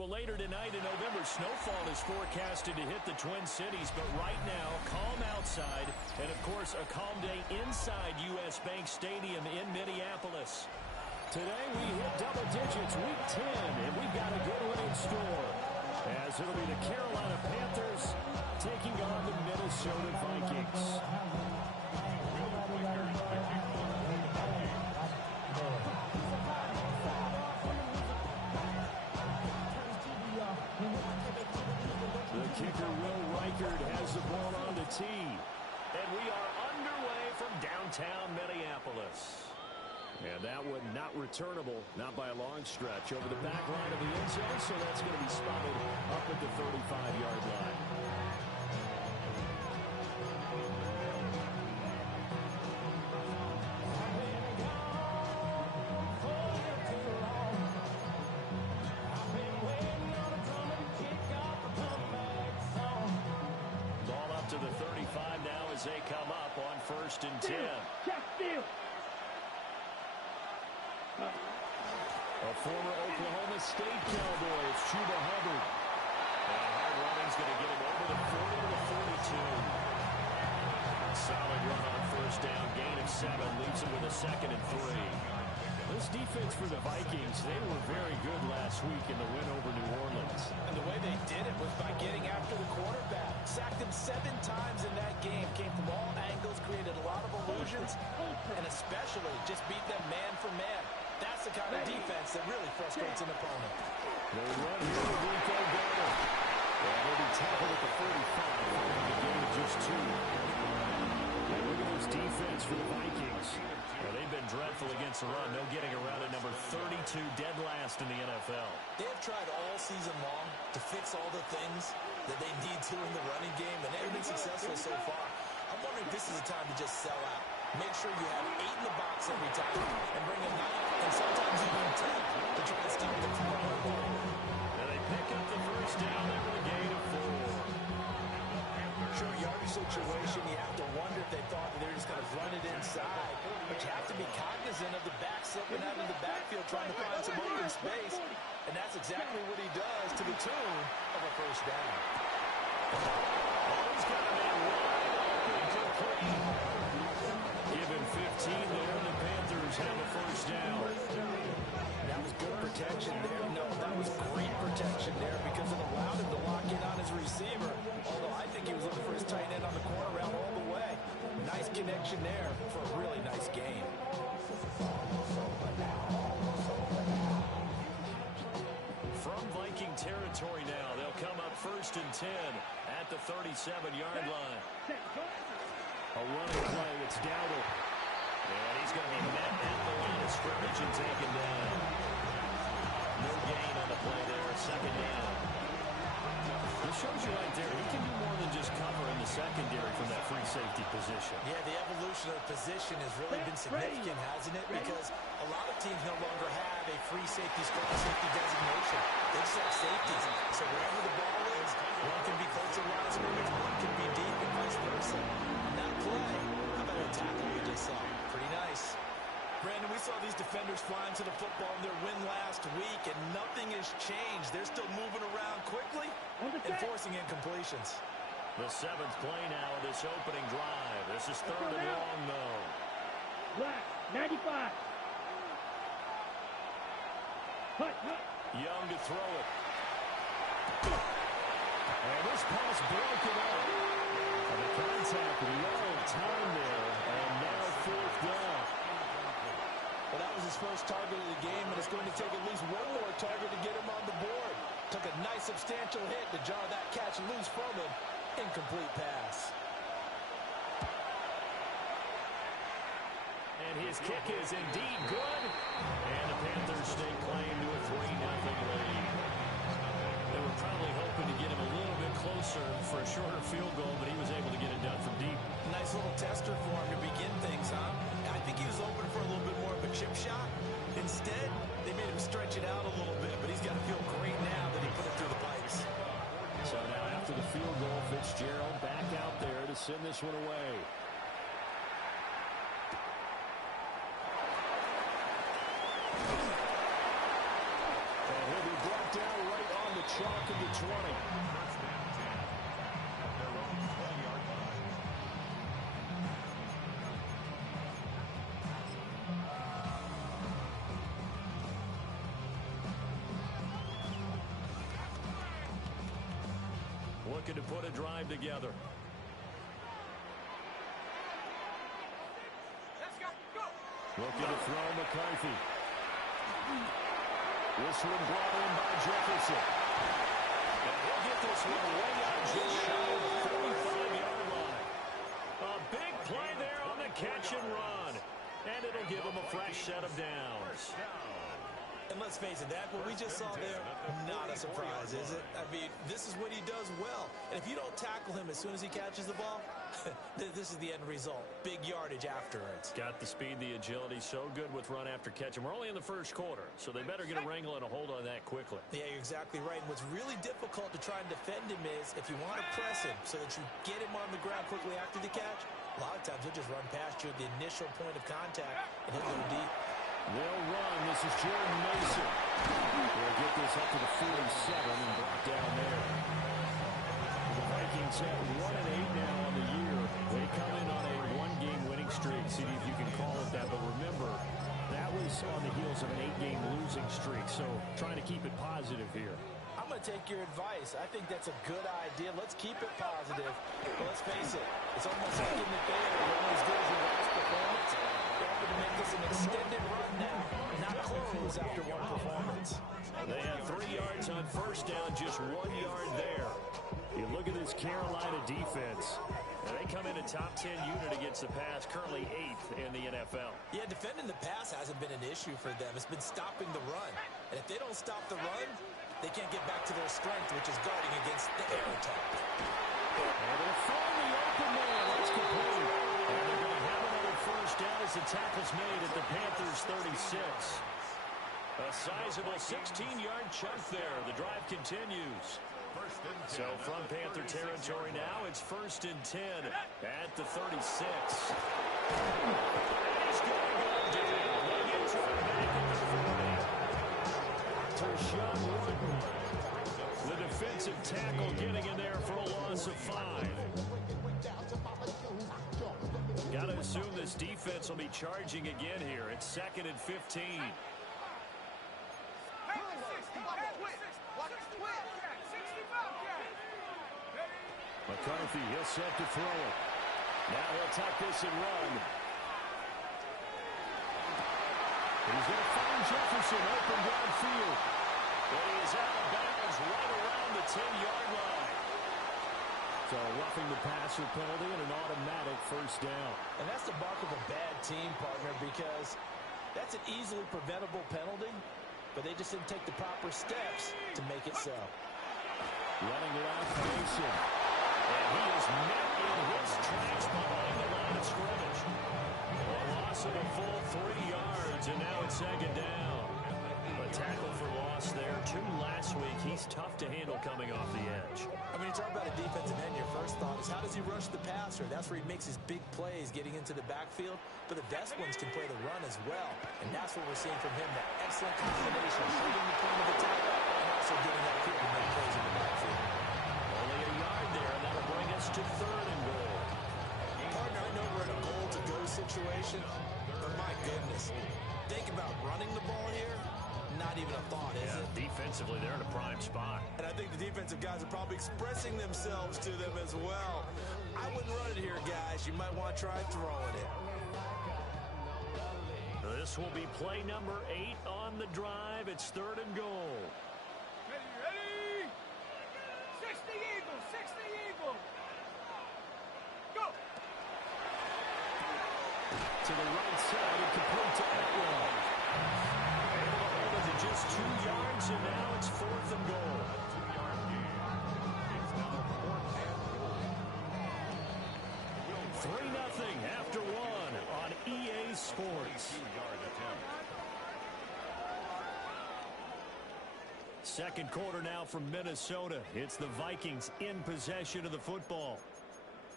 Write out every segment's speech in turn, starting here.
Well, later tonight in November, snowfall is forecasted to hit the Twin Cities, but right now, calm outside, and of course, a calm day inside U.S. Bank Stadium in Minneapolis. Today, we hit double digits, week 10, and we've got a good one in store, as it'll be the Carolina Panthers taking on the Minnesota Vikings. The kicker, Will Reichard, has the ball on the tee. And we are underway from downtown Minneapolis. And that one not returnable, not by a long stretch, over the back line of the end zone, so that's going to be spotted up at the 35-yard line. To the 35 now as they come up on 1st and 10. A former Oklahoma State Cowboy, it's Chuba Hubbard. And hard running's going to get him over the 40 to the 42. Solid run on 1st down, gain of 7, leaves him with a 2nd and 3. This defense for the Vikings, they were very good last week in the win over New Orleans. And the way they did it was by getting after the quarterback. Sacked him 7 times in that game. Came from all angles, created a lot of illusions, and especially just beat them man for man. That's the kind of defense that really frustrates an opponent. They run here with Rico Garner. And they'll be tackled at the 45 for the gain of just 2. And look at this defense for the Vikings. Well, they've been dreadful against the run. No getting around at number 32, dead last in the NFL. They have tried all season long to fix all the things that they need to in the running game, and they've been successful so far. I'm wondering if this is a time to just sell out. Make sure you have 8 in the box every time, and bring a 9, and sometimes even 10 to try to stop them from running. And they pick up the 1st down there with a gain of 4. Short yardage situation, you have to wonder if they thought that they're just going to run it inside. But you have to be cognizant of the back slipping out of the backfield trying to find some open space. And that's exactly what he does to the tune of a 1st down. He's got a man wide open, complete. Give him 15 there, and the Panthers have a 1st down. That was good protection there. No, that was great protection there because it allowed him to lock in on his receiver. Although I think he was looking for his tight end on the corner route all the way. Nice connection there for a really nice game. From Viking territory now, they'll come up 1st and 10 at the 37-yard line. A running play, it's Dowdle. And he's going to be met at the line of scrimmage and taken down. No gain on the play there, 2nd down. It shows you right there, he can do more than just cover in the secondary from that free safety position. Yeah, the evolution of the position has really been significant, hasn't it? Because a lot of teams no longer have a free safety, strong safety designation. They just have safeties. So wherever the ball is, one can be close to the line of scrimmage, one can be deep, and vice versa. On that play, how about a tackle we just saw? Pretty nice. Brandon, we saw these defenders flying to the football in their win last week, and nothing has changed. They're still moving around quickly and forcing incompletions. The 7th play now of this opening drive. This is 3rd and long, though. Black, 95. Young to throw it. And this pass broken up. And the contact well timed there, and now 4th down. Well, that was his first target of the game, and it's going to take at least one more target to get him on the board. Took a nice substantial hit to jar that catch loose from him. Incomplete pass. And his kick is indeed good. And the Panthers stake claim to a 3-0 lead. They were probably hoping to get him a little bit closer for a shorter field goal, but he was able to get it done from deep. Nice little tester for him to begin things, huh? I think he was open for a little bit more of a chip shot. Instead, they made him stretch it out a little bit, but he's got to feel great now that he put it through the pipes. So now after the field goal, Fitzgerald back out there to send this one away. And he'll be brought down right on the chalk of the 20. Looking to put a drive together. Looking to throw McCarthy. This one brought in by Jefferson. And he'll get this one way out just shy of the 45-yard line. A big play there on the catch and run. And it'll give him a fresh set of downs. And let's face it, that what we just saw there, not a surprise, is it? I mean, this is what he does well. And if you don't tackle him as soon as he catches the ball, this is the end result. Big yardage afterwards. Got the speed, the agility, so good with run after catch. And we're only in the first quarter, so they better get a wrangle and a hold on that quickly. Yeah, you're exactly right. And what's really difficult to try and defend him is if you want to press him so that you get him on the ground quickly after the catch, a lot of times he'll just run past you at the initial point of contact and he'll go deep. They'll run. This is Jordan Mason. They'll get this up to the 47 and brought down there. The Vikings have 1-8 now on the year. They come in on a one-game winning streak. See if you can call it that. But remember, that was on the heels of an 8-game losing streak. So trying to keep it positive here. I'm going to take your advice. I think that's a good idea. Let's keep it positive. But let's face it, it's almost like in the day of when as good as your last performance. They're hoping to make this an extended run now, not close after one performance. They had 3 yards on first down, just 1 yard there. You look at this Carolina defense. And they come in a top 10 unit against the pass, currently 8th in the NFL. Yeah, defending the pass hasn't been an issue for them. It's been stopping the run. And if they don't stop the run, they can't get back to their strength, which is guarding against the air attack. And they're throwing the open man. That's complete. And they're going to have another first down as the tackle's made at the Panthers 36. A sizable 16-yard chunk there. The drive continues. So from Panther territory now, it's 1st and 10 at the 36. And he's going to go down. They get turned back at the 40. Tershawn Wooden, the defensive tackle, getting in there for a loss of 5. Got to assume this defense will be charging again here. It's 2nd and 15. McCarthy, he'll set to throw it. Now he'll tuck this and run. He's going to find Jefferson open downfield. But he's out of bounds right around the 10-yard line. So roughing the passer penalty and an automatic first down. And that's the mark of a bad team, partner, because that's an easily preventable penalty, but they just didn't take the proper steps to make it so. Running left, Mason. And he is met in his tracks behind the line of scrimmage. A loss of a full 3 yards, and now it's 2nd down. A tackle for loss there. 2 last week. He's tough to handle coming off the edge. I mean, you talk about a defensive end, your first thought is how does he rush the passer? That's where he makes his big plays getting into the backfield. But the best ones can play the run as well. And that's what we're seeing from him, that excellent combination of shooting the point of attack and also getting that field to make plays in the backfield. Only a yard there, and that'll bring us to 3rd and goal. Partner, I know we're in a goal-to-go situation, but my goodness, think about running the ball here. Not even a thought, is it? Defensively, they're in a prime spot. And I think the defensive guys are probably expressing themselves to them as well. I wouldn't run it here, guys. You might want to try throwing it. This will be play number 8 on the drive. It's 3rd and goal. Ready? 60 Eagles, 60 Eagles. Go. To the right side and complete to Atwell. Able to hold it to just 2 yards, and now it's 4th and goal. 3-0 after 1 on EA Sports. 2nd quarter now from Minnesota. It's the Vikings in possession of the football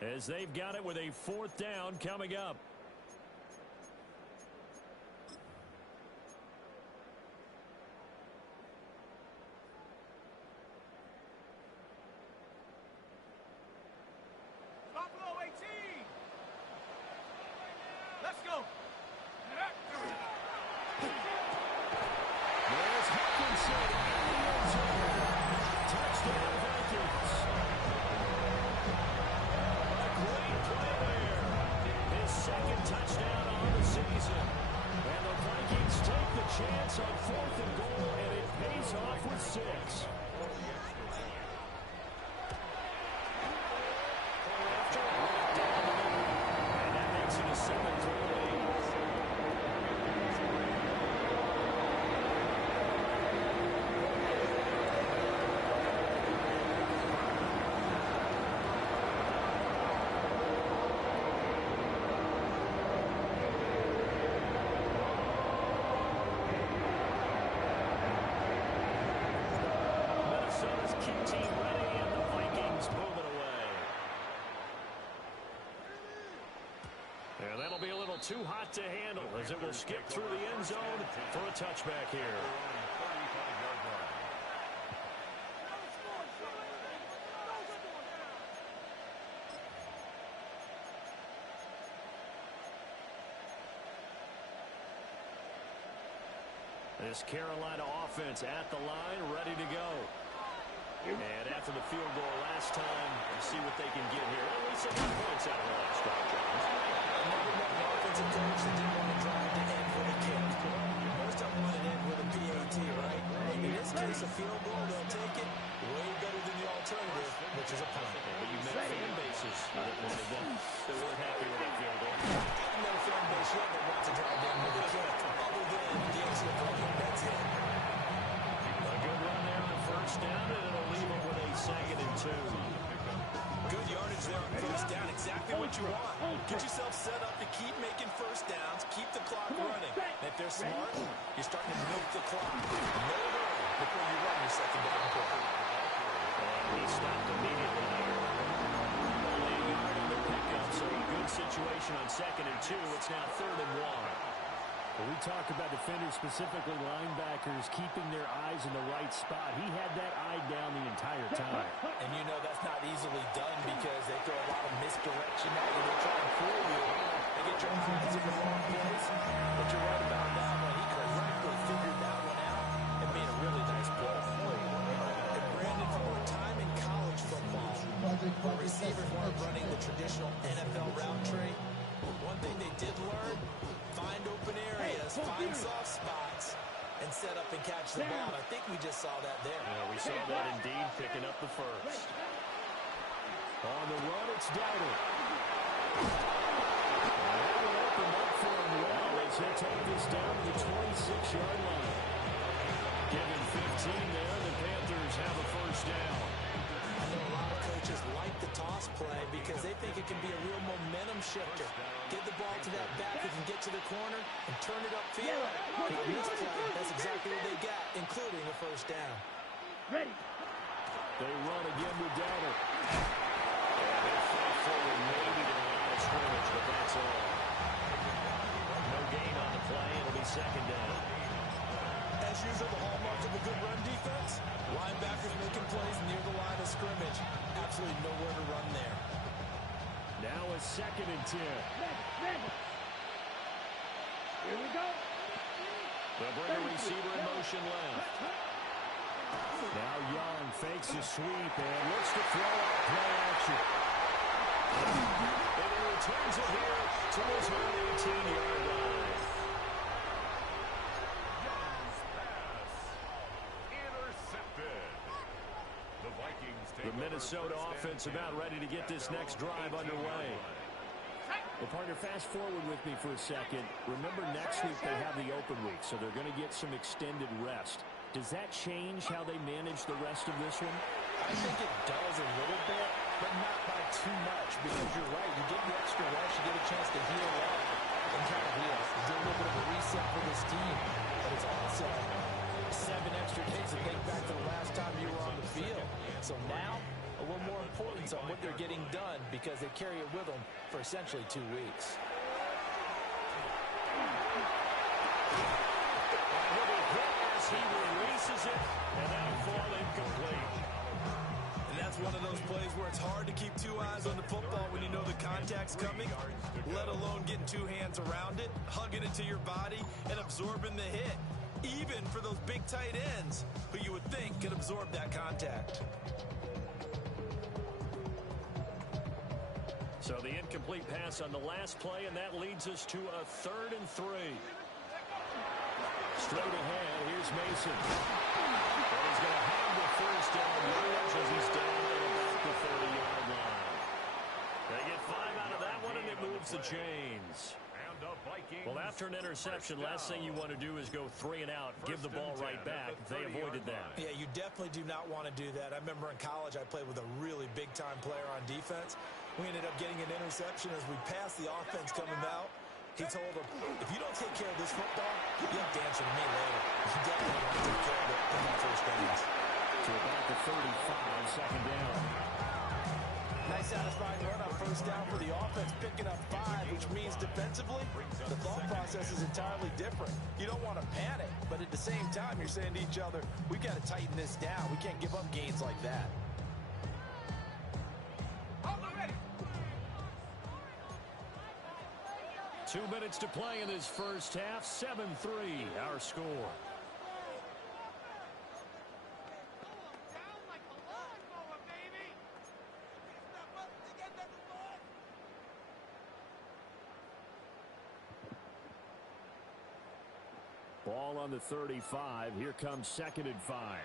as they've got it with a 4th down coming up. too hot to handle as it will skip through the end zone for a touchback here. This Carolina offense at the line, ready to go. And after the field goal last time, let's see what they can get here. At least they got points out of the last drive. Another one offensive coach that didn't want to drive to end with a kick. Most of them want to end with a PAT, right? In this case, a field goal, they'll take it. Way better than the alternative, which is a punt. But you met fan bases that wanted them. They weren't happy with that field goal. I've no fan base yet that wants to drive down with a kick, other than the extra point. That's it. A good run there on first down, and it'll leave them with a 2nd and 2. Good yardage there on first down. Exactly what you want. Get yourself set up to keep making first downs, keep the clock running. And if they're smart, you're starting to milk the clock. No hurry before you run your 2nd down play. And he stopped immediately here. Only a yard on the pickup, so a good situation on 2nd and 2. It's now 3rd and 1. Well, we talk about defenders, specifically linebackers, keeping their eyes in the right spot. He had that eye down the entire time. And you know that's not easily done because they throw a lot of misdirection at you. They try and fool you. They get your eyes in the wrong place. But you're right about that one. He correctly figured that one out and made a really nice play. And Brandon, from our time in college football, where receivers weren't running the traditional NFL route tree, one thing they did learn, find open areas, find soft spots, and set up and catch the ball. I think we just saw that there. Yeah, we saw that indeed, picking up the first. On the run, it's Dowdle. That will open up for him well as he'll take this down to the 26-yard line. Given 15 there, the Panthers have a first down. I know a lot of coaches like the toss play because they think it can be a real momentum shifter. Get the ball to that back who can get to the corner and turn it upfield. In this play, that's exactly what they got, including a first down. Ready. They run again with Dowdle. They fight forward maybe to the line of scrimmage, but that's all. No gain on the play. It'll be 2nd down. As usual, the hallmark of a good run defense, linebackers making plays near the line of scrimmage. Absolutely nowhere to run there. Now a 2nd and 10. Here we go. They'll bring a receiver in motion left. Now Young fakes a sweep and looks to throw out play action. And he returns it here to his own 18-yard line. Young's pass intercepted. The Vikings take The Minnesota offense about ready to get this next drive underway. Well, partner, fast forward with me for a second. Remember, next week they have the open week, so they're going to get some extended rest. Does that change how they manage the rest of this one? I think it does a little bit, but not by too much, because you're right. You get the extra rest, you get a chance to heal up and kind of heal. Do a little bit of a reset for this team, but it's also 7 extra days to think back to the last time you were on the field. So now, a little more importance on what they're getting done because they carry it with them for essentially 2 weeks. He releases it, and that'll fall incomplete. And that's one of those plays where it's hard to keep 2 eyes on the football when you know the contact's coming, let alone getting 2 hands around it, hugging it to your body, and absorbing the hit. Even for those big tight ends who you would think could absorb that contact. So the incomplete pass on the last play, and that leads us to a 3rd and 3. Straight ahead, here's Mason. And he's going to have the first down yards as he's down at about the 30-yard line. They get 5 out of that one, and it moves the chains. Well, after an interception, last thing you want to do is go 3 and out, give the ball right back. They avoided that. Yeah, you definitely do not want to do that. I remember in college I played with a really big-time player on defense. We ended up getting an interception as we passed the offense coming out. He told him, if you don't take care of this football, you'll have to answer to me later. You definitely want to take care of it in that first downs. To about the 35, 2nd down. Nice satisfying run on first first down for the offense, picking up 5, which means defensively, the thought process is entirely different. You don't want to panic, but at the same time, you're saying to each other, we've got to tighten this down. We can't give up gains like that. 2 minutes to play in this first half. 7-3, our score. Ball on the 35. Here comes 2nd and 5.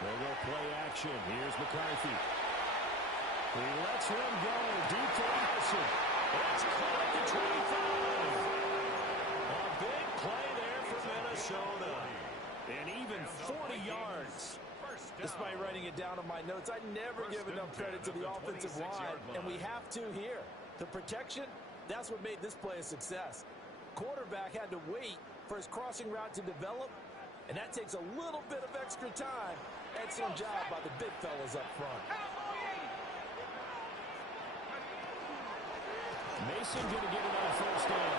They will play action. Here's McCarthy. He lets one go deep to Anderson. It's caught at the 25. A big play there for Minnesota. And even 40 yards. Despite writing it down on my notes, I never give enough credit to the offensive line, and we have to here. The protection, that's what made this play a success. Quarterback had to wait for his crossing route to develop, and that takes a little bit of extra time. Excellent job by the big fellas up front. Mason going to get it on first down.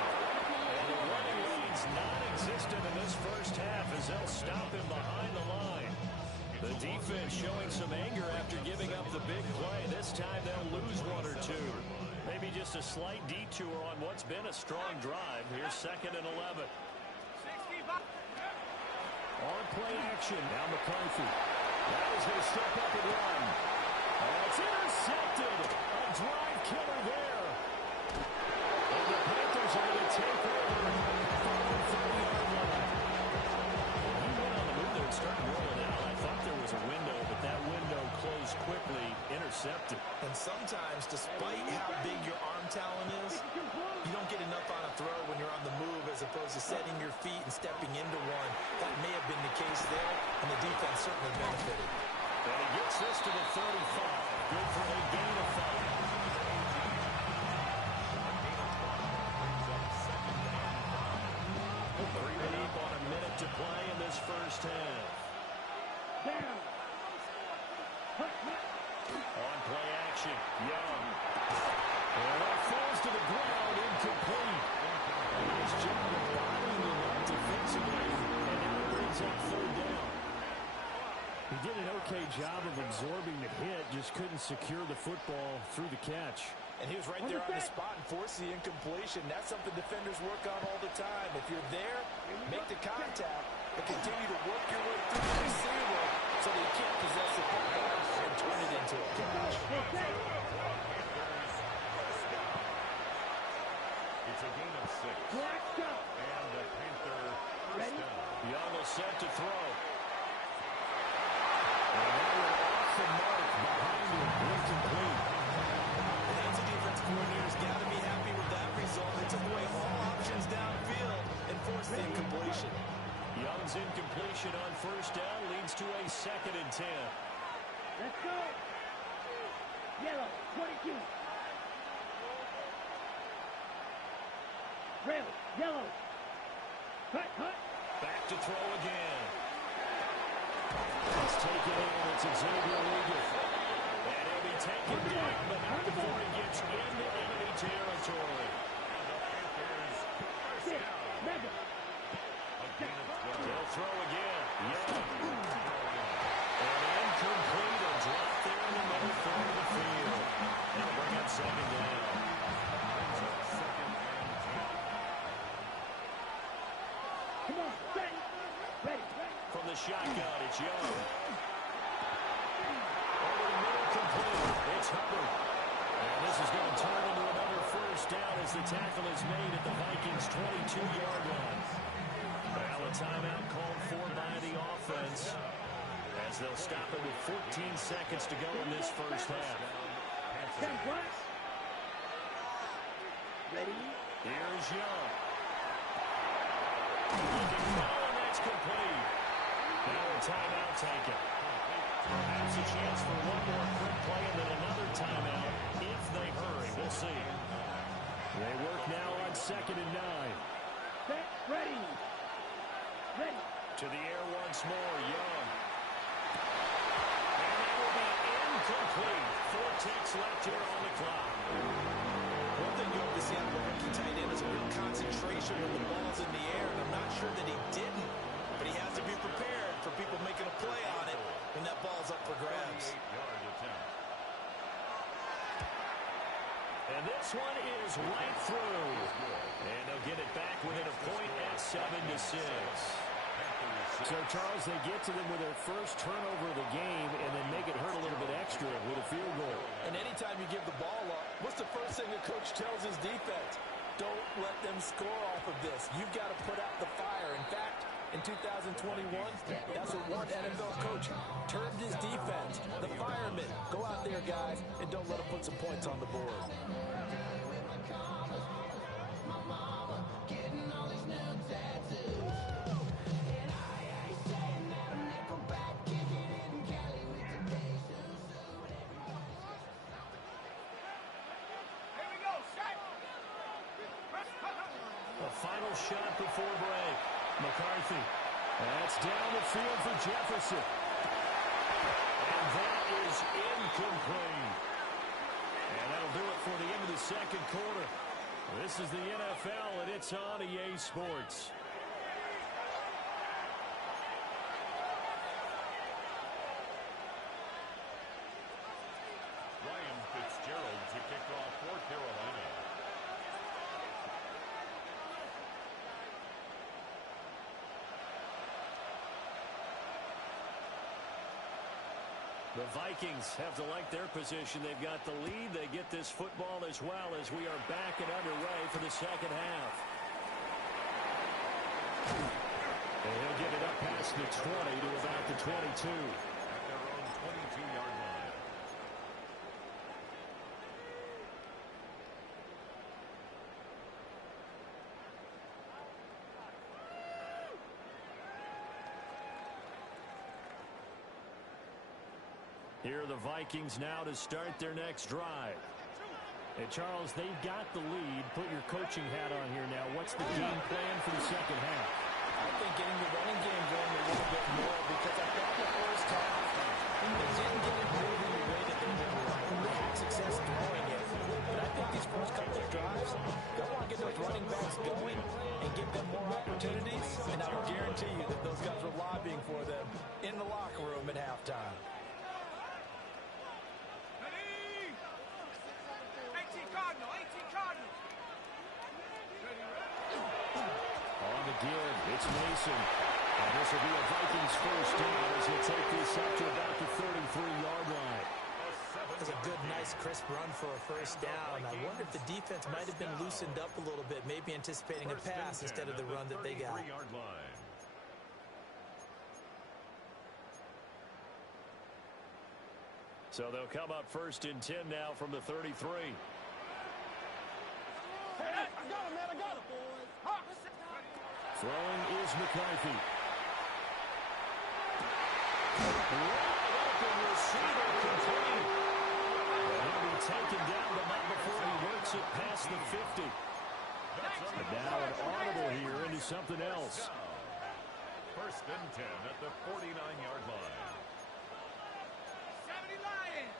And the running lane's non-existent in this first half as they'll stop him behind the line. The defense showing some anger after giving up the big play. This time they'll lose 1 or 2. Maybe just a slight detour on what's been a strong drive. Here's 2nd and 11. On play action. Now McCarthy. Now he's going to step up and run. It's intercepted. A drive killer there. And the Panthers are going to take over from the 30-yard line. He went on the move there and started rolling out. I thought there was a window, but that window closed quickly. Intercepted. And sometimes, despite how big your arm talent is, you don't get enough on a throw when you're on the move as opposed to setting your feet and stepping into one. That may have been the case there, and the defense certainly benefited. And he gets this to the 35. Good for a gain of 5. 3 deep on a minute to play in this first half. Down. On play action, Young. And that falls to the ground, incomplete. Nice job of bottling him up defensively, and now it brings up 3rd down. He did an okay job of absorbing the hit, just couldn't secure the football through the catch. And he was right there on the spot and forced the incompletion. That's something defenders work on all the time. If you're there, make the contact, but continue to work your way through the receiver so that you can't possess the ball and turn it into a catch. It's a gain of 6. And the Panther first down. Young will set to throw. And that one off the mark behind him, incomplete. The Nancy defense coordinator's got to be happy with that result. They took away all options downfield and forced the incompletion. Young's incompletion on first down leads to a 2nd and 10. Let's go. Yellow, 22. Red, yellow. Cut. Back to throw again. It's taken in. It's Xavier Legal. And he'll be taken down, but not before he gets into enemy territory. Mega. They'll throw again. Young. And incomplete. A drop there in the middle third of the field. And they'll bring up 2nd down. Come on, ready. From the shotgun, it's Young. Over the middle, complete. It's Hubbard. And this is going to turn into another first down as the tackle is made at the Vikings' 22-yard line. Well, a timeout called for by the offense as they'll stop it with 14 seconds to go in this first half. Ready. Here's Young. Looking well, and that's complete. Now a timeout taken. Perhaps a chance for one more quick play and then another timeout if they hurry. We'll see. They work now on 2nd and 9. Set, ready. To the air once more, Young. ticks left here on the clock. One thing you hope to see out of a rookie tight end is a real concentration when the ball's in the air, and I'm not sure that he didn't, but he has to be prepared for people making a play on it when that ball's up for grabs. 38-yard attempt. And this one is right through. And they'll get it back within a point at 7-6. So, Charles, they get to them with their first turnover of the game and then make it hurt a little bit extra with a field goal. And anytime you give the ball up, what's the first thing the coach tells his defense? Don't let them score off of this. You've got to put out the fire. In fact, in 2021, that's what one NFL coach termed his defense. The firemen. Go out there, guys, and don't let them put some points on the board. Final shot before break. McCarthy. That's down the field for Jefferson. And that is incomplete. And that'll do it for the end of the second quarter. This is the NFL, and it's on EA Sports. Ryan Fitzgerald to kick off for Carolina. The Vikings have to like their position. They've got the lead. They get this football as well as we are back and underway for the second half. And he'll get it up past the 20 to about the 22. At their own 22-yard line. Here are the Vikings now to start their next drive. And Charles, they've got the lead. Put your coaching hat on here now. What's the game plan for the second half? I think getting the running game going a little bit more, because I thought the first half they didn't get it moving the way that they did. They had success throwing it. But I think these first couple of drives, they'll want to get those running backs going and give them more opportunities. And I will guarantee you that those guys were lobbying for them in the locker room at halftime. It's Mason. And this will be a Vikings first down as he'll take this up to about the 33-yard line. That's a good, nice, crisp run for a first down. I wonder if the defense might have been loosened up a little bit, maybe anticipating a pass instead of the run that they got. So they'll come up first and 10 now from the 33. Hey, I got him, man. I got him. Throwing is McCarthy. Wide open receiver complete. And he'll be taken down, but not before he works it past the 50. And now an audible here into something else. First and 10 at the 49-yard line. 70 Lions.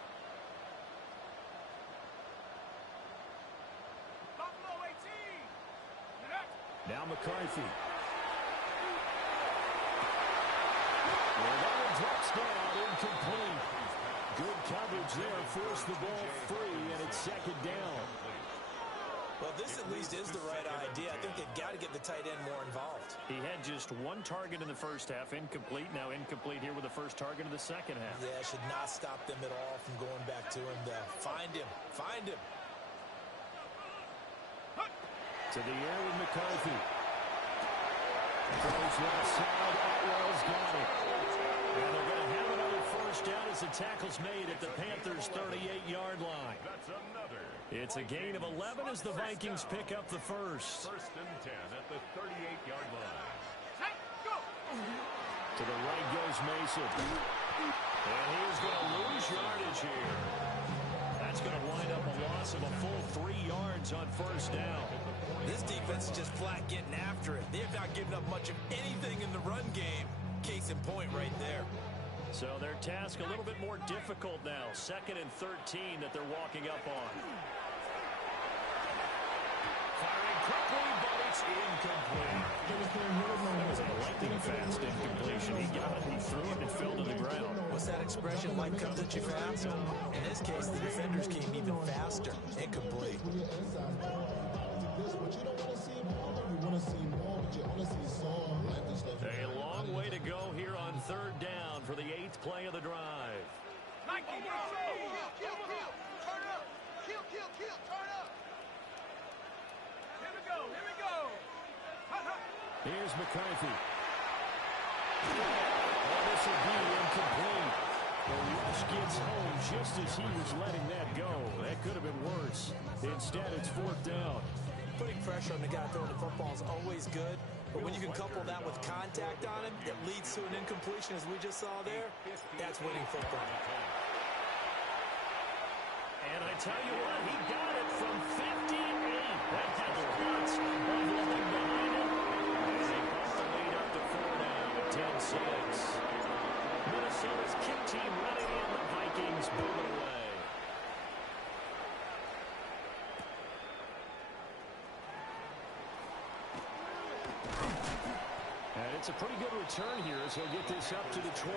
Buffalo 18. Now McCarthy. Well, that one drops down, incomplete. Good coverage there, forced the ball free, and it's second down. Well, this at least is the right idea. I think they've got to get the tight end more involved. He had just one target in the first half, incomplete. Now incomplete here with the first target of the second half. Yeah, should not stop them at all from going back to him. Find him. Find him. To the air with McCarthy. Throws left side. Atwell's got it. And they're going to have another first down as the tackle's made at the Panthers' 38-yard line. That's another. It's a gain of 11 as the Vikings pick up the first. First and 10 at the 38-yard line. To the right goes Mason. And he is going to lose yardage here. That's going to wind up a loss of a full 3 yards on first down. This defense is just flat getting after it. They have not given up much of anything in the run game. Case in point right there. So their task a little bit more difficult now. 2nd and 13 that they're walking up on. Firing quickly, but it's incomplete. That was a lightning fast incompletion. He got it, he threw it, and it fell to the ground. What's that expression? Life comes at you fast? In this case, the defenders came even faster. Incomplete. A long way to go here on 3rd down for the 8th play of the drive. Kill, turn up. Kill, turn up. Here we go. Here's McCarthy. Oh, this will be incomplete. The rush gets home just as he was letting that go. That could have been worse. Instead, it's 4th down. Putting pressure on the guy throwing the football is always good, but when you can couple that with contact on him, it leads to an incompletion, as we just saw there. That's winning football. And I tell you what, he got it from 58. That had the Hawks bubbling behind him. And they bump the lead up to 4 now at 10-6. Minnesota's kick team running in, the Vikings booming away. And it's a pretty good return here as he'll get this up to the 29.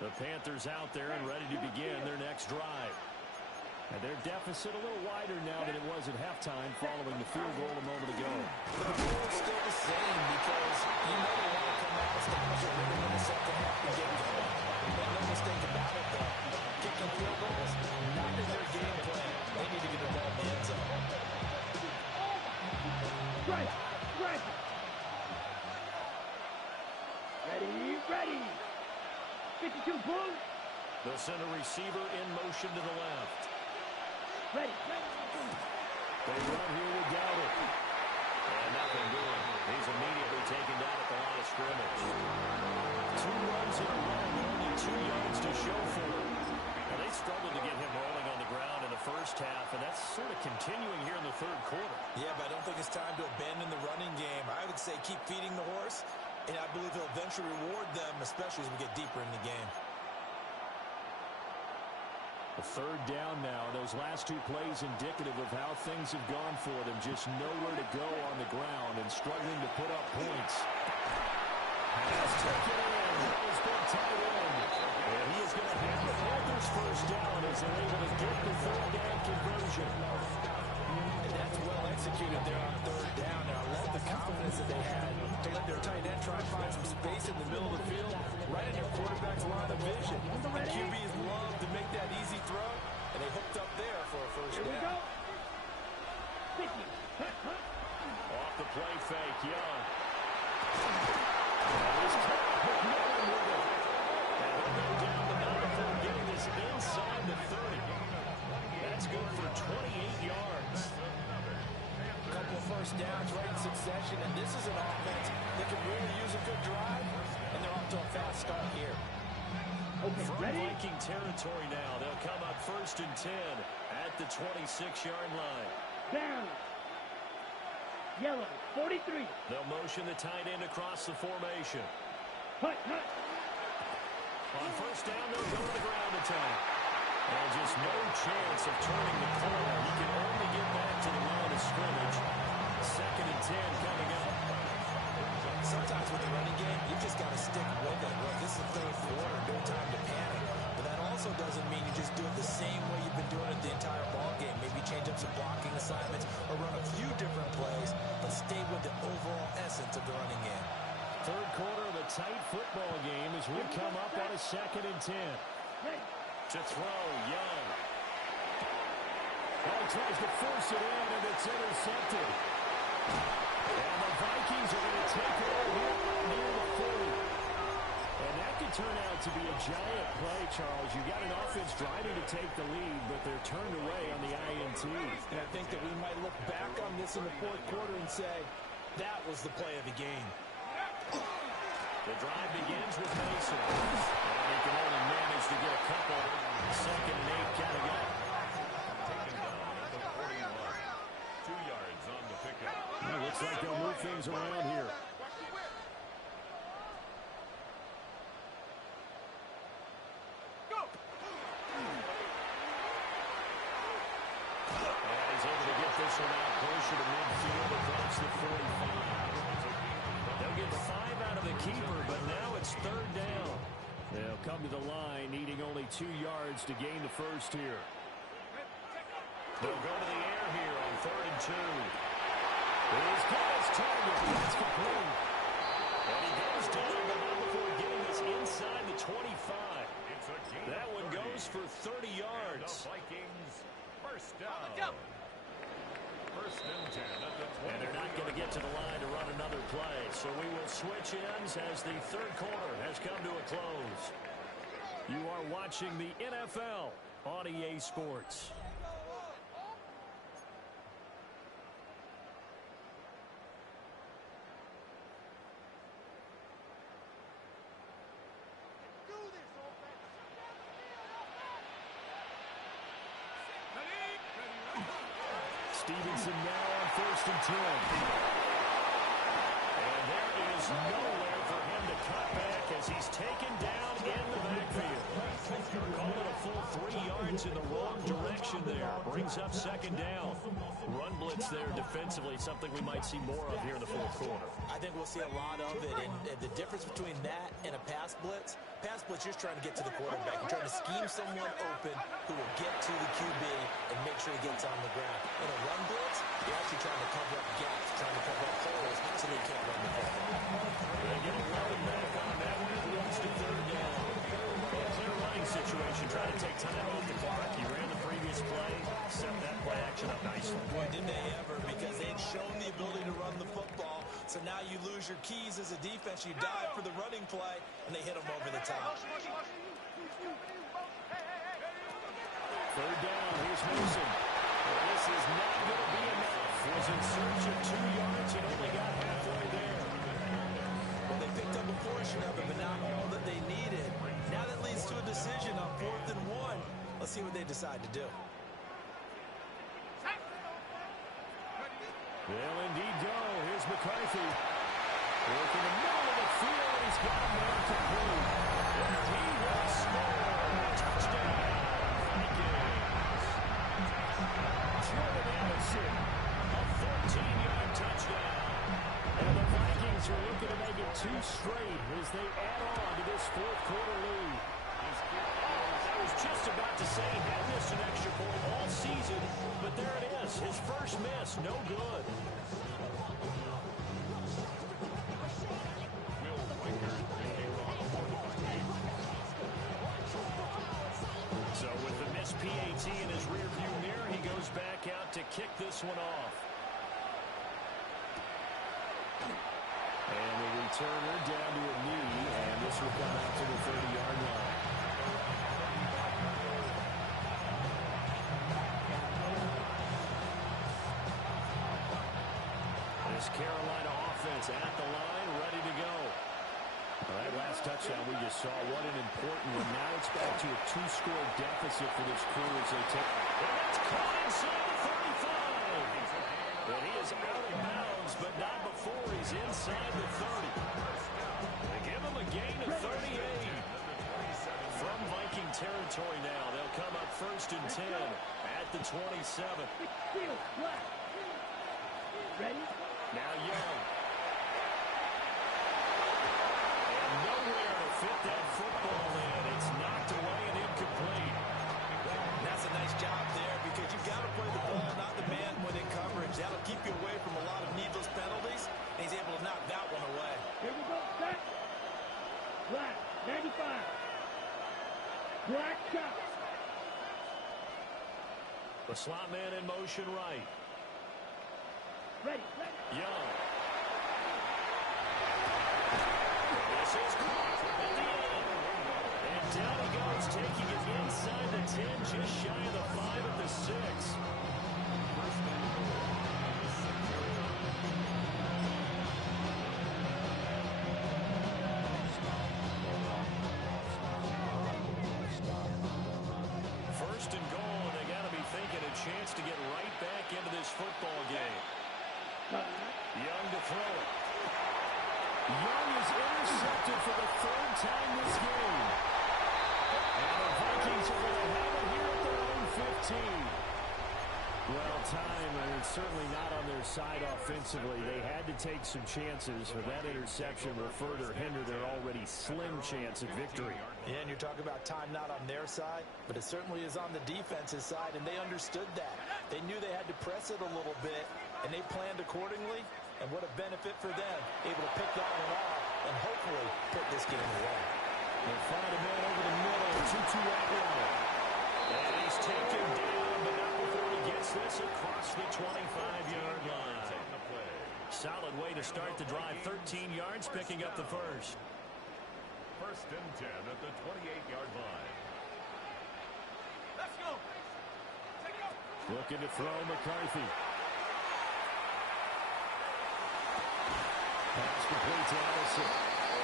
The Panthers out there and ready to begin their next drive. And their deficit a little wider now than it was at halftime following the field goal a moment ago. But the goal is still the same because you know they want to come out, establish a rhythm in the second half and get going. Make no mistake about it, though. Kicking field goals, not in their game plan. They need to get the ball in the end zone. Right. Ready. 52, boom. They'll send a receiver in motion to the left. Ready. They run here without it. And nothing doing. He's immediately taken down at the line of scrimmage. 2 runs in a row, only 2 yards to show for it. And they struggled to get him rolling on the ground in the first half, and that's sort of continuing here in the 3rd quarter. Yeah, but I don't think it's time to abandon the running game. I would say keep feeding the horse, and I believe he'll eventually reward them, especially as we get deeper in the game. A 3rd down now. Those last 2 plays indicative of how things have gone for them. Just nowhere to go on the ground and struggling to put up points. Pass taken in. That has been tight end. And he is going to have the Panthers first down as they're able to get the 3rd down conversion. And that's well executed there on 3rd down. And I love the confidence that they had to let their tight end try and find some space in the middle of the field, right in their quarterback's line of vision. The QBs love to make that easy throw, and they hooked up there for a first down. Off the play fake, Young. He's caught with Miller with it. And he'll go down the 9, getting this inside the 30. That's good for 28 yards. A couple of first downs right in succession, and this is an offense that can really use a good drive, and they're off to a fast start here. Okay, From ready? Viking territory now, they'll come up 1st and 10 at the 26-yard line. Down. Yellow, 43. They'll motion the tight end across the formation. Hut. On 1st down, they'll go to the ground attack. And just no chance of turning the corner. He can only get back to the line of scrimmage. 2nd and 10 coming up. Sometimes with the running game, you just got to stick with it. Look, this is the 3rd quarter, no time to panic. But that also doesn't mean you just do it the same way you've been doing it the entire ball game. Maybe change up some blocking assignments or run a few different plays, but stay with the overall essence of the running game. 3rd quarter of a tight football game as we come up on a 2nd and 10. To throw, Young. Ball tries to force it in, and it's intercepted. And the Vikings are going to take it over near the 40. And that could turn out to be a giant play, Charles. You got an offense driving to take the lead, but they're turned away on the INT. And I think that we might look back on this in the 4th quarter and say, that was the play of the game. The drive begins with Mason. And he can only manage things around here. He's able to get this one out closer to midfield across the 45. They'll get 5 out of the keeper, but now it's third down. They'll come to the line, needing only 2 yards to gain the first here. They'll go to the air here on 3rd and 2. He's got his target. That's complete. And he goes down the ball before getting this inside the 25. That one goes for 30 yards. The Vikings first down. First and 10 at the 20. And they're not going to get to the line to run another play. So we will switch ends as the third quarter has come to a close. You are watching the NFL on EA Sports. Stevenson now on 1st and 10. And there is nowhere for him to cut back as he's taken down in the backfield. Called it a full 3 yards in the wrong direction there. Brings up 2nd down. Run blitz there defensively, something we might see more of here in the 4th quarter. I think we'll see a lot of it, and the difference between that and a pass blitz, you're just trying to get to the quarterback. You're trying to scheme someone open who will get to the QB and make sure he gets on the ground. In a run blitz, you're actually trying to cover up gaps, trying to cover up holes so they can't run the ball. They get 11 back on that one. It moves to 3rd down. A clear running situation, trying to take time off the clock. You ran the previous play, set that play action up nicely. Boy, did they ever, because they'd shown the ability to run the football. So now you lose your keys as a defense. You dive for the running play, and they hit them over the top. 3rd down, here's Mason. Well, this is not going to be enough. Was in search of 2 yards and only got halfway there. Well, they picked up a portion of it, but not all that they needed. Now that leads to a decision on 4th and 1. Let's see what they decide to do. They'll indeed go. Here's McCarthy. Work in the middle of the field. He's got him there complete. And he will score. Touchdown, Vikings. Jordan Anderson, a 14-yard touchdown. And the Vikings are looking to make it 2 straight as they add on to this 4th quarter lead. I was just about to say he had missed an extra point all season, but there it is. His first miss, no good. So with the missed PAT in his rearview mirror, he goes back out to kick this one off. And the returner down to a knee, and this will come out to the 30-yard line. This Carolina offense at the line, ready to go. That last touchdown we just saw, what an important one. Now it's back to a 2-score deficit for this crew as they take. And that's caught inside the 35. And he is out of bounds, but not before he's inside the 30. They give him a gain of 38. From Viking territory now, they'll come up 1st and 10 at the 27. Ready? Now Young. And nowhere to fit that football in. It's knocked away and incomplete. And that's a nice job there, because you've got to play the ball, not the man within coverage. That'll keep you away from a lot of needless penalties, and he's able to knock that one away. Here we go, set. Black, 95. Black shot. The slot man in motion right. Ready, ready. Young. This is caught at the end. And down he goes, taking it inside the 10, just shy of the 5 at the 6. First and goal, and they got to be thinking a chance to get right back into this football game. Young to throw it. guaranteed. Well, time is certainly not on their side offensively. They had to take some chances, but that interception will further hinder their already slim chance at victory. Yeah, and you're talking about time not on their side, but it certainly is on the defense's side, and they understood that. They knew they had to press it a little bit, and they planned accordingly, and what a benefit for them, able to pick that one off and hopefully put this game away. They'll find a man over the middle, 2-2 outline. And he's taken down, but not before he gets this across the 25-yard line. Solid way to start the drive, 13 yards, picking up the first. First and 10 at the 28-yard line. Let's go. Looking to throw McCarthy. Pass complete to Allison.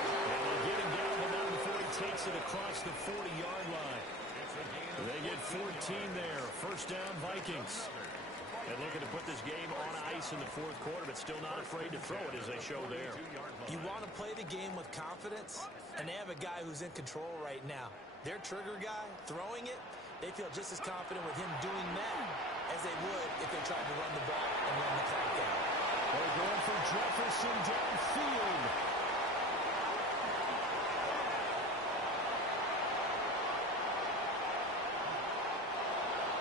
And they get him down, but not before he takes it across the 40-yard line. They get 14 there. First down, Vikings. And looking to put this game on ice in the fourth quarter, but still not afraid to throw it as they show there. You want to play the game with confidence, and they have a guy who's in control right now. Their trigger guy, throwing it, they feel just as confident with him doing that as they would if they tried to run the ball and run the clock down. They're going for Jefferson downfield.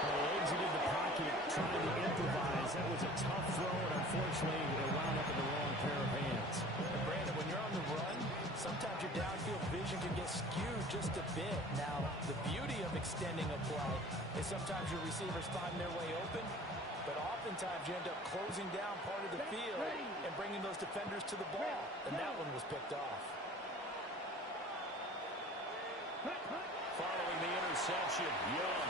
They exited the pocket, trying to improvise. That was a tough throw, and unfortunately, it wound up in the wrong pair of hands. And Brandon, when you're on the run, sometimes your downfield vision can get skewed just a bit. Now, the beauty of extending a play is sometimes your receivers find their way open, but oftentimes you end up closing down part of the field and bringing those defenders to the ball, and that one was picked off. Following the interception, Young.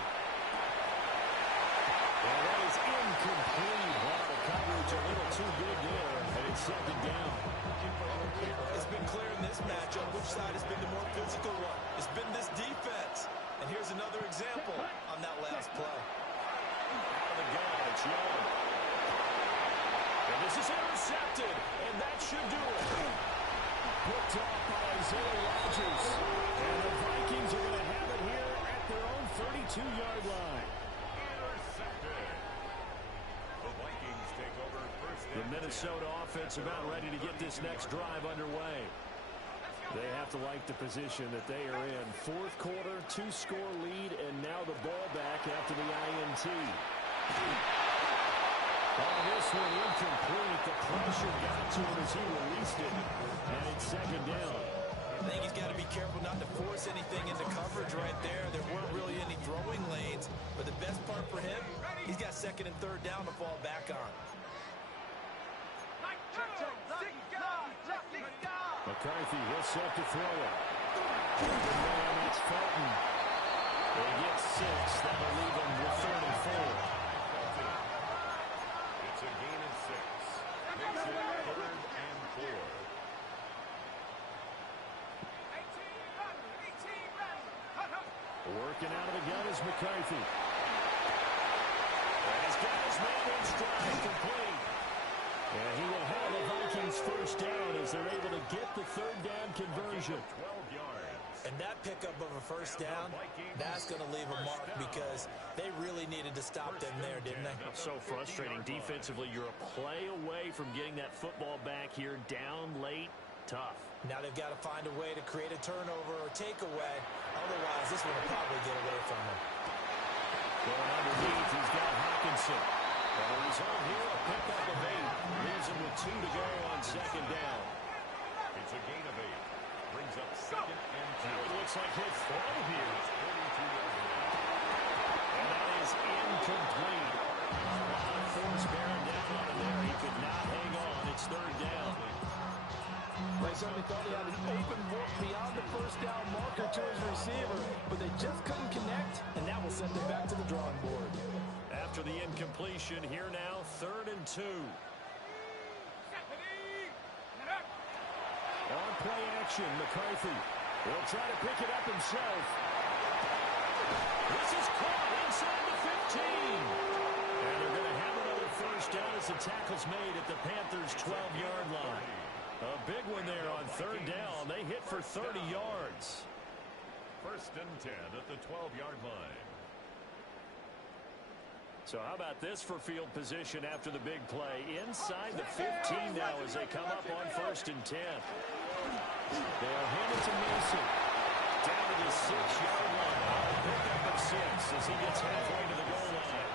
And that is incomplete. Wow, the coverage a little too good there, and it's second down. It's been clear in this matchup which side has been the more physical one. It's been this defense. And here's another example on that last play. Out of the gun, it's Young. And this is intercepted, and that should do it. Picked off by Isaiah Rodgers. And the Vikings are going to have it here at their own 32-yard line. The Minnesota offense about ready to get this next drive underway. They have to like the position that they are in. Fourth quarter, 2-score lead, and now the ball back after the INT. On this one, incomplete. The pressure got to him as he released it, and it's second down. I think he's got to be careful not to force anything into coverage right there. There weren't really any throwing lanes, but the best part for him, he's got second and third down to fall back on. McCarthy, he'll set to throw it. And it's Felton. They get 6. That'll leave them with 3rd and 4. It's a gain of 6. Makes it 3rd and 4. Working out of the gun is McCarthy. And he's got his man in stride, complete. And he will have the Vikings first down as they're able to get the third down conversion. 12 yards. And that pickup of a first down, that's going to leave a mark because they really needed to stop them there, didn't they? So frustrating. Defensively, you're a play away from getting that football back here down late. Tough. Now they've got to find a way to create a turnover or takeaway. Otherwise, this one will probably get away from them. Going underneath, he's got Hawkinson. And he's on here, a pickup of 8. Leaves him with 2 to go on second down. It's a gain of 8. Brings up second and 2. Now it looks like he'll throw here. 32 yards. And that is incomplete. A lot of force bearing down on him there. He could not hang on. It's third down. They certainly thought he had an open look beyond the first down marker to his receiver, but they just couldn't connect, and that will send them back to the drawing board. After the incompletion, here now, 3rd and 2. On play action, McCarthy will try to pick it up himself. This is caught inside the 15. And they're going to have another first down as the tackle's made at the Panthers' 12-yard line. A big one there on 3rd down. They hit for 30 yards. First and 10 at the 12-yard line. So how about this for field position after the big play? Inside the 15 now as they come up on 1st and 10. They'll hand it to Mason. Down to the 6-yard line. Pickup of 6 as he gets halfway to the goal line.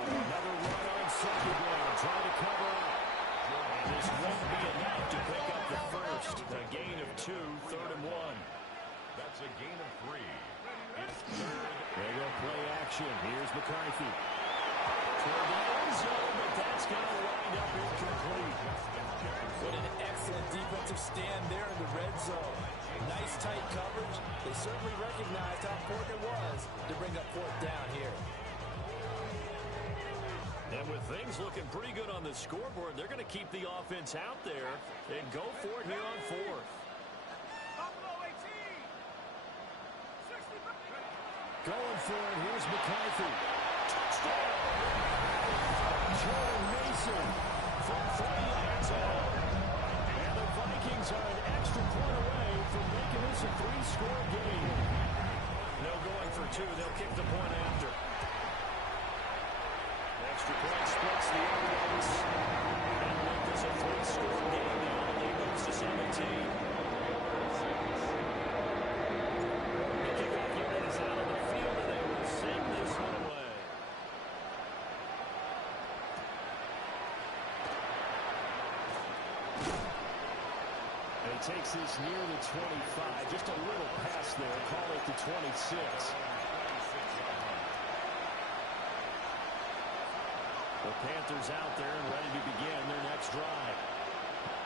Another run on 2nd down. Trying to cover up. And this won't be enough to pick up the first. A gain of 2, 3rd and 1. That's a gain of 3. It's 3rd. They go play action. Here's McCarthy. Toward the end zone, but that's going to wind up incomplete. What an excellent defensive stand there in the red zone. Nice tight coverage. They certainly recognized how important it was to bring up 4th down here. And with things looking pretty good on the scoreboard, they're going to keep the offense out there and go for it here on 4th. Going for it. Here's McCarthy. Touchdown! Jordan Mason From 3 yards out. And the Vikings are an extra point away from making this a 3-score game. No going for 2. They'll kick the point after. Extra point splits the offense. That'll make this a 3-score game now. The lead moves to 17. The kickoff unit is out on the field, and they will send this one away. And he takes this near the 25. Just a little pass there. Call it the 26. The Panthers out there and ready to begin their next drive.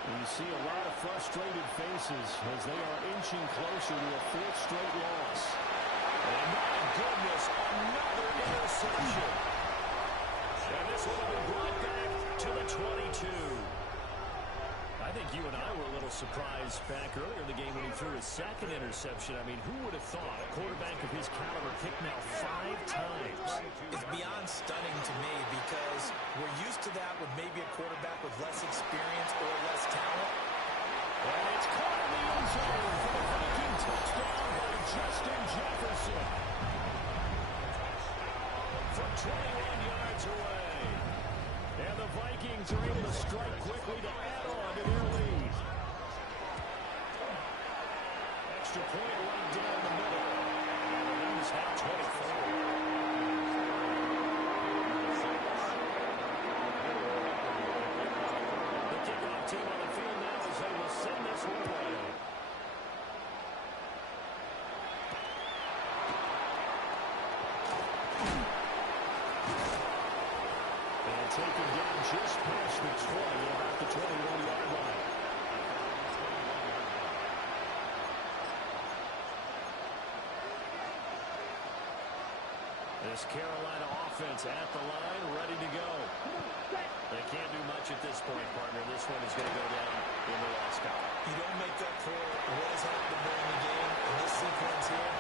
And you see a lot of frustrated faces as they are inching closer to a 4th straight loss. And my goodness, another interception. And this one will be brought back to the 22. I think you and I were a little surprised back earlier in the game when he threw his 2nd interception. I mean, who would have thought a quarterback of his caliber kicked now 5 times? It's beyond stunning to me because we're used to that with maybe a quarterback with less experience or less talent. And it's caught in the end zone for the Viking touchdown by Justin Jefferson. From 21 yards away. And the Vikings are able to strike quickly to add on to their lead. Extra point right down the middle. And the lead is now 24. The kickoff team on the field now as they will send this one away. And taken down just past the 20, about the 21-yard line. This Carolina offense at the line, ready to go. They can't do much at this point, partner. This one is going to go down in the lost column. You don't make up for what has happened during the game in this sequence here.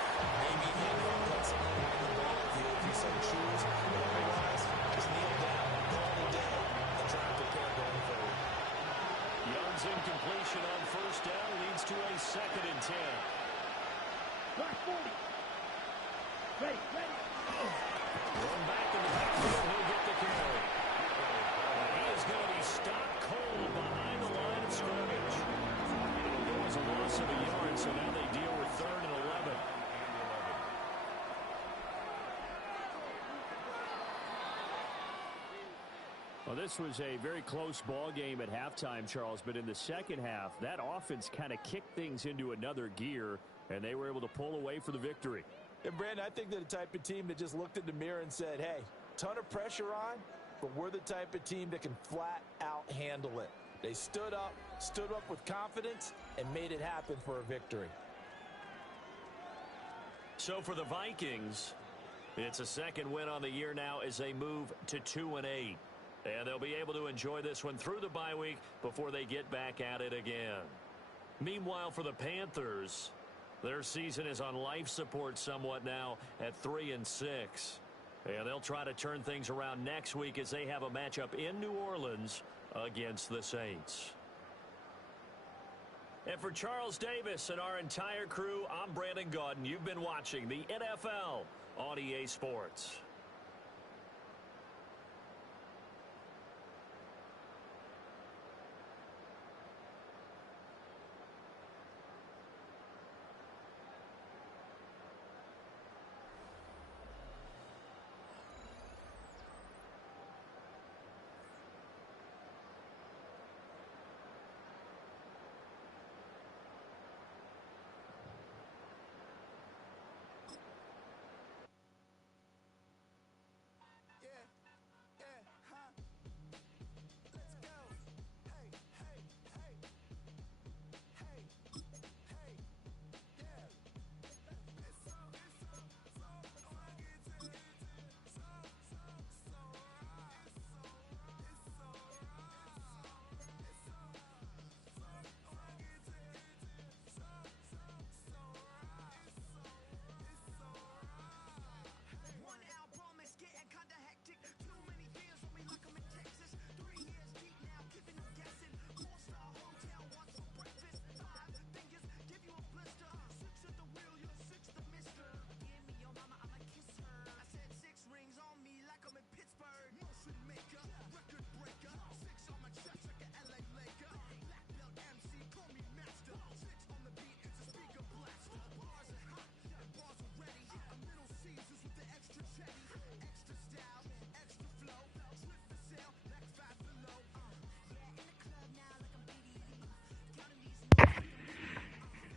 Maybe hand off Hudson and win the ball if you so choose. But otherwise, just kneel down, call it a day, and try to prepare going forward. Young's incompletion on 1st down leads to a 2nd and 10. Black 40. Ready. Run back in the backfield, he'll get the carry. And he is going to be stopped cold behind the line of scrimmage. There was a loss of a yard, so now they deal with 3rd and 11. Well, this was a very close ball game at halftime, Charles, but in the second half, that offense kind of kicked things into another gear, and they were able to pull away for the victory. And, Brandon, I think they're the type of team that just looked in the mirror and said, hey, ton of pressure on, but we're the type of team that can flat out handle it. They stood up with confidence, and made it happen for a victory. So for the Vikings, it's a 2nd win on the year now as they move to 2-8. And they'll be able to enjoy this one through the bye week before they get back at it again. Meanwhile, for the Panthers, their season is on life support somewhat now at 3-6. And they'll try to turn things around next week as they have a matchup in New Orleans against the Saints. And for Charles Davis and our entire crew, I'm Brandon Gaudin. You've been watching the NFL on EA Sports.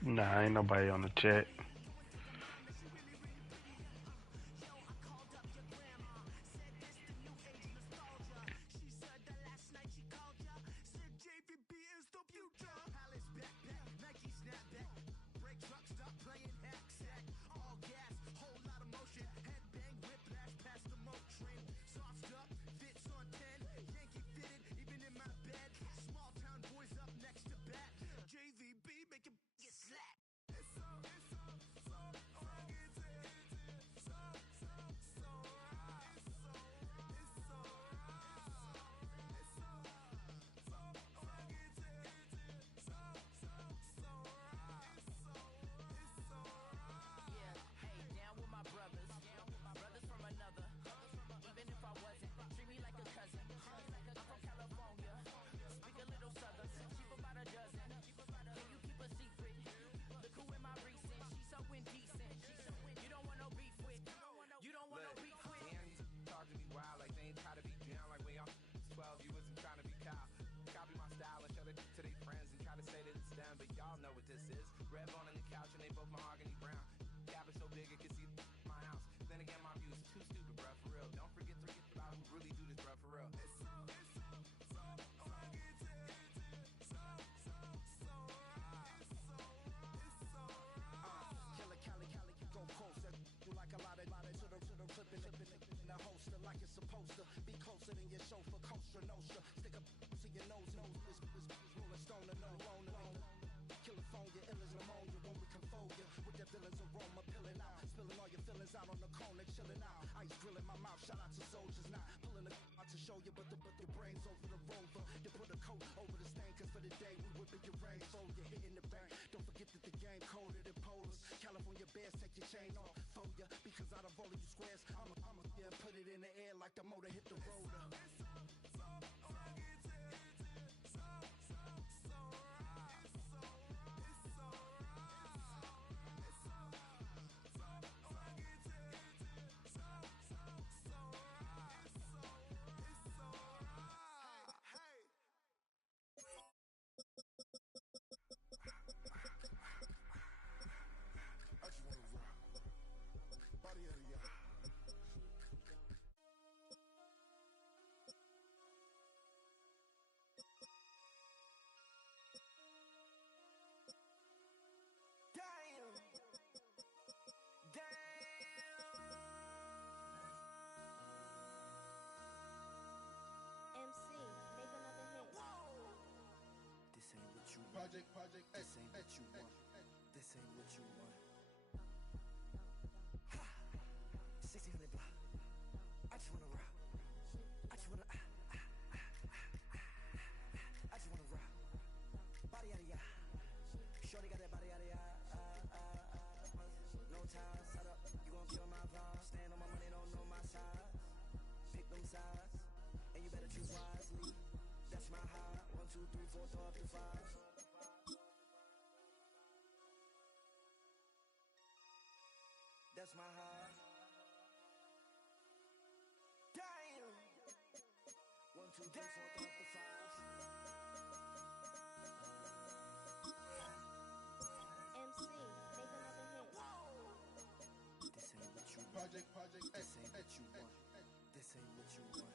Nah, ain't nobody on the chat. Project, this ain't what you want. This ain't what you want. Ha! 1600 block. I just wanna rock. I just wanna I just wanna rock. Body out of ya. ties, pick them sides, and you better choose wisely. That's my high. 1, 2, 3, 4, throw up the 5. That's my high. Damn. 1, 2, 3, 4, throw up the 5s. MC, make another hit. This ain't what you want. Project, This ain't what you want. This ain't what you want.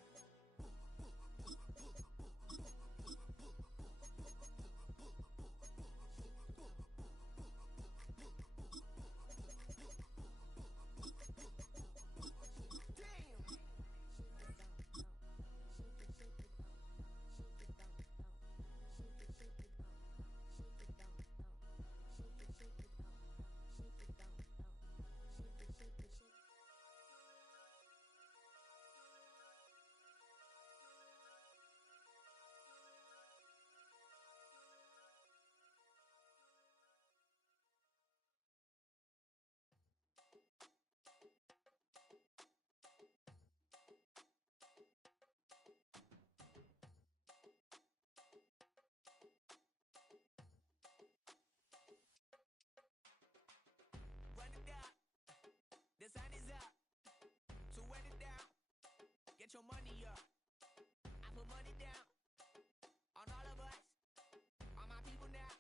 The sun is up, so run it down. Get your money up. I put money down on all of us, on my people now,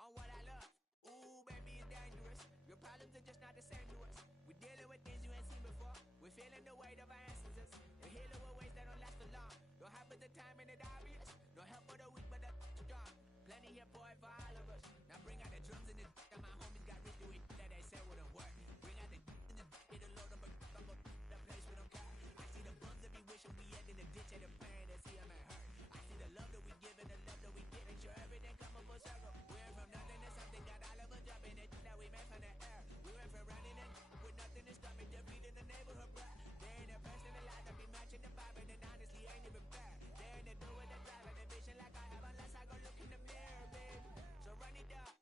on what I love. Ooh, baby, it's dangerous. Your problems are just not the same to us. We're dealing with things you ain't seen before. We're feeling the weight of our ancestors. We're healing with ways that don't last for long. Don't have but the time and it obvious. No help for the weak, but the strong. Plenty here for it for all of us. Now bring out the drums and the and my homies got rich to it that they said wouldn't work. Bring out the and the it'll load up the place we don't care. I see the bums that be wishing we had in the ditch and the pain that see them at hurt. I see the love that we give and the love that we get. Make sure everything come up full circle. We're from nothing to something, got all of us jumping it that we made from the air. We went from running it with nothing to stop me, just beating the neighborhood, bruh. They ain't the person alive that be matching the vibe, and honestly ain't even fair. They ain't the do with the drive and the vision like I have unless I go look in the mirror, babe. So run it up,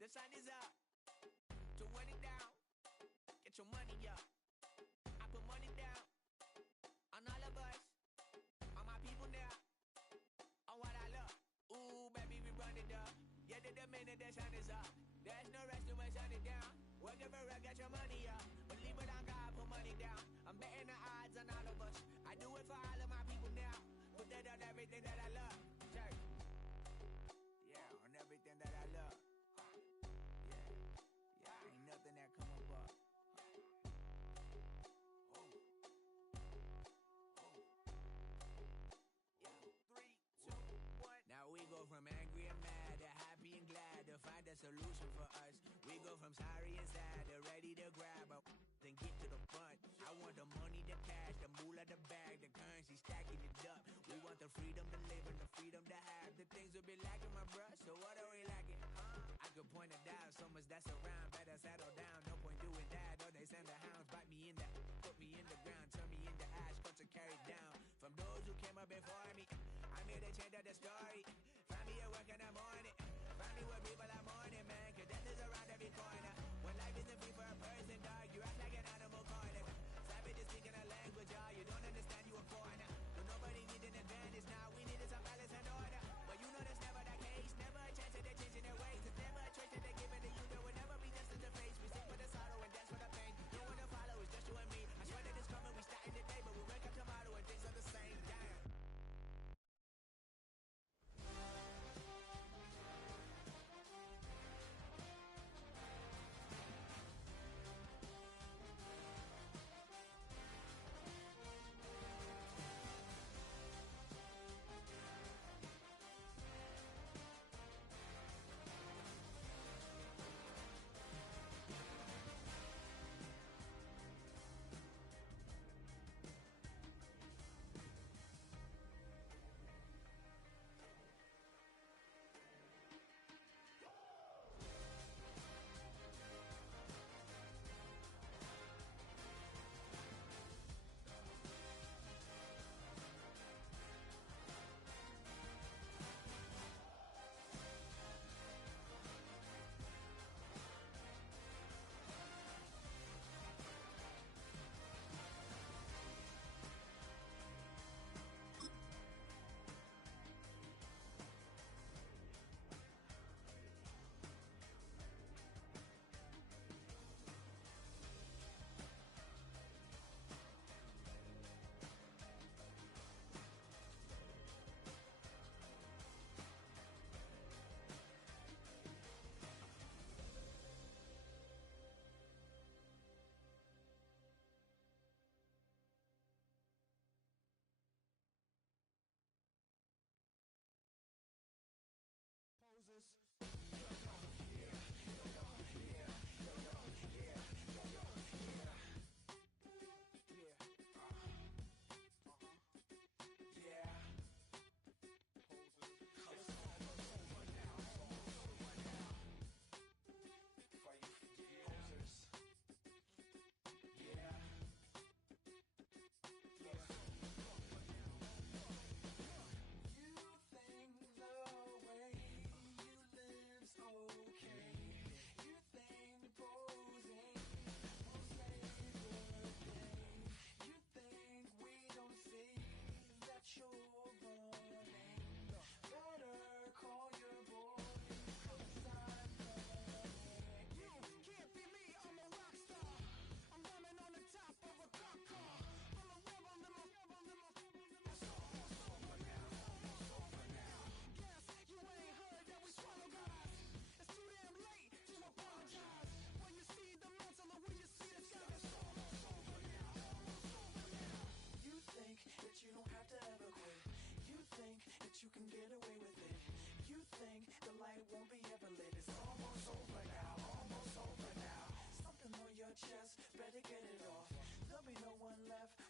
the sun is up. So run it down, get your money up. I put money down on all of us, on my people now, on what I love. Ooh, baby, we run it up. Yeah, the minute the sun is up, there's no rest to shut it down. Working for real, get your money up. Believe it on God, put money down. I'm betting the odds on all of us. I do it for all of my people now. Put that on everything that I love. Church. Yeah, on everything that I love. Yeah, ain't nothing that come above. Now we go from angry and mad to happy and glad to find a solution for us. We go from sorry and sad to ready to grab up and get to the front. I want the money, the cash, the moolah, the bag, the currency, stacking it up. We want the freedom to live and the freedom to have. The things will be lacking, my bruh, so what are we lacking? I could point it out, so much that's around. Better settle down, no point doing that. Or they send the hounds, bite me in the, put me in the ground, turn me into ash, culture carried down. From those who came up before me, I'm here to change up the story. Find me at work in the morning. Find me where people are mourning, man. Cause death is around every corner. When life isn't free for a person, dog, you act like an animal corner. Savage is speaking a language, y'all. You don't understand, you a foreigner. But nobody needs an advantage now. We needed some balance and order. But you know that's never the case. Never a chance that they're changing their ways. It's never a choice that they're giving to you. There will never be justice to face. We sing for the sorrow and dance for the pain. No one to follow, it's just you and me. I swear that it's coming, we starting today. But we wake up tomorrow and things are the same. Damn.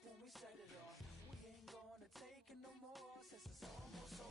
when we set it off. We ain't gonna take it no more, since it's almost